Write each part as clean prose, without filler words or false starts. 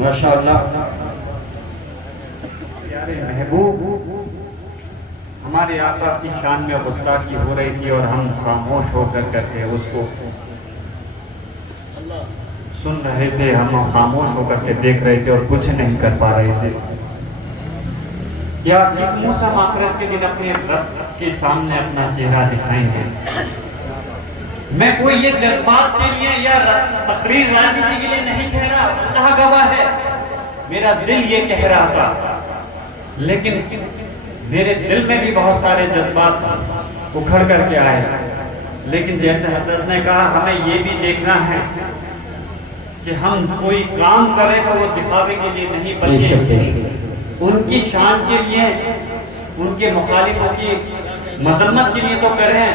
ماشاءاللہ پیارے محبوب ہمارے آقا کی شان میں گستاخی ہو رہی تھی اور ہم خاموش ہو کر کے اس کو سن رہے تھے، ہم خاموش ہو کر کے دیکھ رہے تھے اور کچھ نہیں کر پا رہے تھے۔ کیا کس منہ سے ہم آخرت کے دن اپنے رب کے سامنے اپنا چہرہ دکھائیں گے؟ میں کوئی یہ جذبات کے لیے یا تقریر راجنیتی کے لیے نہیں کہہ رہا، اللہ گواہ ہے میرا دل یہ کہہ رہا تھا، لیکن میرے دل میں بھی بہت سارے جذبات اکھڑ کر کے آئے، لیکن جیسے حضرت نے کہا ہمیں یہ بھی دیکھنا ہے کہ ہم کوئی کام کریں تو وہ دکھاوے کے لیے نہیں بلکہ ان کی شان کے لیے، ان کے مخالفوں کی مذمت کے لیے تو کریں،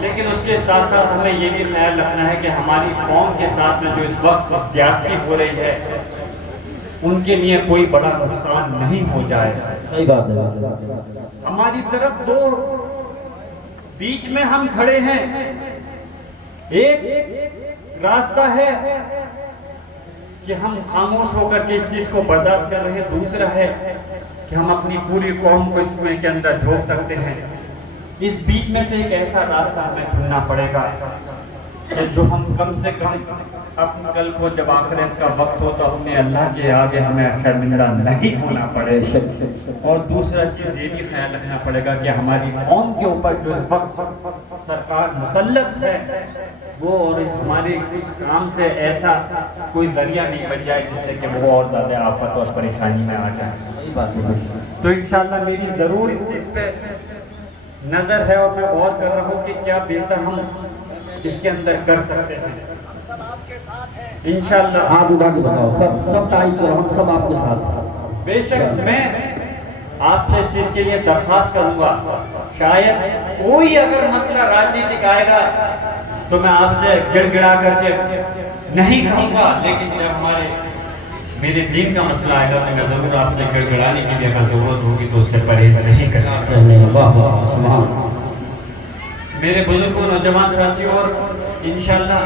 لیکن اس کے ساتھ ساتھ ہمیں یہ بھی خیال رکھنا ہے کہ ہماری قوم کے ساتھ میں جو اس وقت زیادتی ہو رہی ہے ان کے لیے کوئی بڑا نقصان نہیں ہو جائے۔ صحیح بات ہے۔ ہماری طرف دو بیچ میں ہم کھڑے ہیں، ایک راستہ ہے کہ ہم خاموش ہو کر کے اس چیز کو برداشت کر رہے ہیں، دوسرا ہے کہ ہم اپنی پوری قوم کو اس میں کے اندر جھونک سکتے ہیں۔ اس بیچ میں سے ایک ایسا راستہ ہمیں چننا پڑے گا کہ جو ہم کم سے کم اپنے کل کو جب آخرت کا وقت ہو تو اپنے اللہ کے آگے ہمیں شرمندہ نہیں ہونا پڑے، اور دوسرا چیز یہ بھی خیال رکھنا پڑے گا کہ ہماری قوم کے اوپر جو اس وقت سرکار مسلط ہے وہ اور ہمارے کچھ کام سے ایسا کوئی ذریعہ نہیں بن جائے جس سے کہ وہ اور زیادہ آفت اور پریشانی میں آ جائے۔ تو انشاءاللہ میری ضرور اس چیز پہ نظر ہے اور میں غور کر رہا ہوں کہ کیا بہتر ہم اس کے اندر کر سکتے ہیں انشاءاللہ۔ آپ ادھر بتاؤ، سب تائید کرو، ہم سب آپ کے ساتھ۔ بے شک میں آپ سے اس چیز کے لیے درخواست کروں گا، شاید کوئی اگر مسئلہ راجنیتک آئے گا تو میں آپ سے گڑ گڑا کر کے نہیں کہوں گا، لیکن جب میرے دین کا مسئلہ آئے گا تو میں ضرور آپ سے گڑ گڑانے کی بھی اگر ضرورت ہوگی تو اس سے پرہیز نہیں کرنا۔ میرے بزرگوں، نوجوان ساتھیوں، اور انشاءاللہ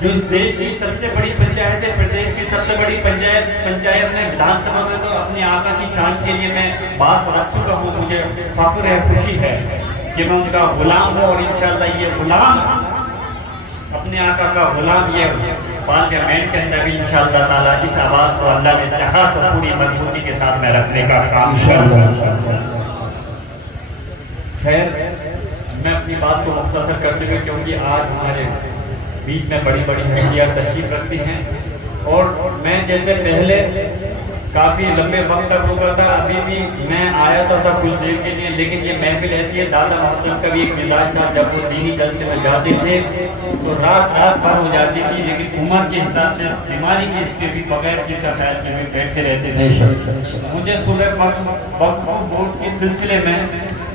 جو اس دیش کی سب سے بڑی پنچایت ہے، پردیش کی سب سے بڑی پنچایت میں وِدھان سبھا میں تو اپنے آقا کی شان کے لیے میں بات رکھ چکا ہوں۔ مجھے فخر ہے، خوشی ہے کہ میں ان کا غلام ہوں، اور انشاءاللہ یہ غلام اپنے آقا کا غلام یہ پارلیمنٹ کے اندر بھی انشاءاللہ تعالیٰ اس آواز کو اللہ نے چاہا تو پوری مضبوطی کے ساتھ میں رکھنے کا کام کروں۔ خیر، میں اپنی بات کو مختصر کرتے ہوئے، کیونکہ آج ہمارے بیچ میں بڑی بڑی ہستیاں تشریف رکھتی ہیں، اور میں جیسے پہلے کافی لمبے وقت تک رکا تھا، ابھی بھی میں آیا تو تھا کچھ دیر کے لیے، لیکن یہ محفل ایسی ہے، دادا محترم کا بھی ایک مزاج تھا، جب وہ دینی جلسے میں جاتے تھے تو رات بھر ہو جاتی تھی، لیکن عمر کے حساب سے بیماری کے اس کے بھی بغیر چیز کا خیال کے بھی بیٹھے رہتے تھے۔ مجھے صبح وقت بورڈ کے سلسلے میں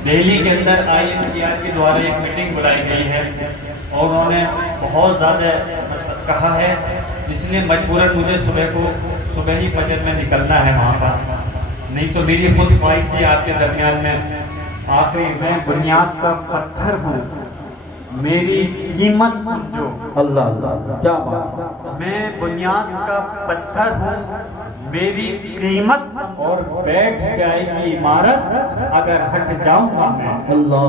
دہلی کے اندر INCR کے دوارا ایک میٹنگ بلائی گئی ہے، اور انہوں نے بہت زیادہ کہا ہے، اس لیے مجبوراً مجھے صبح ہی فجر میں نکلنا ہے وہاں پر، نہیں تو میری خود خواہش تھی آپ کے درمیان میں آخری میں بنیاد کا پتھر ہوں، میری قیمت سمجھو۔ اللہ اللہ، کیا بات، میں بنیاد کا پتھر ہوں، میری قیمت، اور بیٹھ جائے گی عمارت اگر ہٹ جاؤں گا میں۔ اللہ،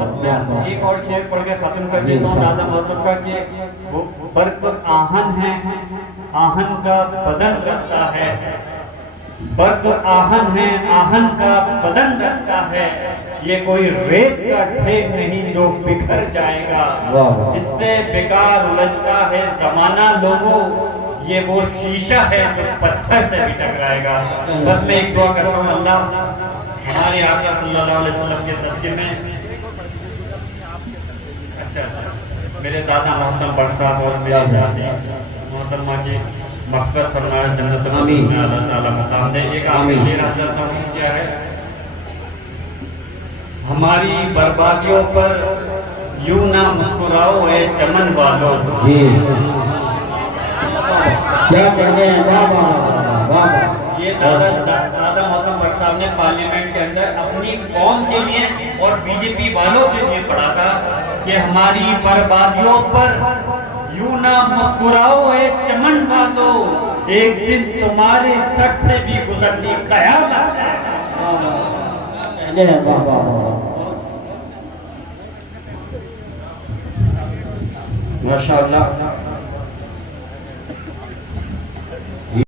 بس میں ایک اور شعر پڑھ کے ختم کر دیتا ہوں دادا محترم کا، کہ وہ برق آہن ہے، آہن کا بدن رکھتا ہے، برق آہن ہے، آہن کا بدن رکھتا ہے، یہ کوئی ریت کا ڈھیر نہیں جو بکھر جائے گا، اس سے بیکار الجھتا ہے زمانہ لوگوں، یہ وہ شیشہ ہے جو پتھر سے بھی ٹکرائے گا۔ بس میں ایک دعا کرتا ہوں، اللہ ہمارے آقا صلی اللہ علیہ وسلم کے صدقے میں، اچھا میرے دادا محترم بٹ صاحب اور میرے دادی محترمہ کی مغفرت فرمائے، جنت میں اللہ تعالیٰ مقام دے۔ ایک آخر شعر حضرت نے کیا ہے، ہماری بربادیوں پر یوں نہ مسکراؤ اے چمن والوں۔ کیا کہنے ہیں، یہ دادا محترم بٹ صاحب نے پارلیمنٹ کے اندر اپنی قوم کے لیے اور BJP والوں کے لیے پڑھا تھا کہ ہماری بربادیوں پر یوں نہ مسکراؤ اے چمن والوں، ایک دن تمہارے سر سے بھی گزرنی قیامت ہے۔ واہ واہ واہ، ماشاءاللہ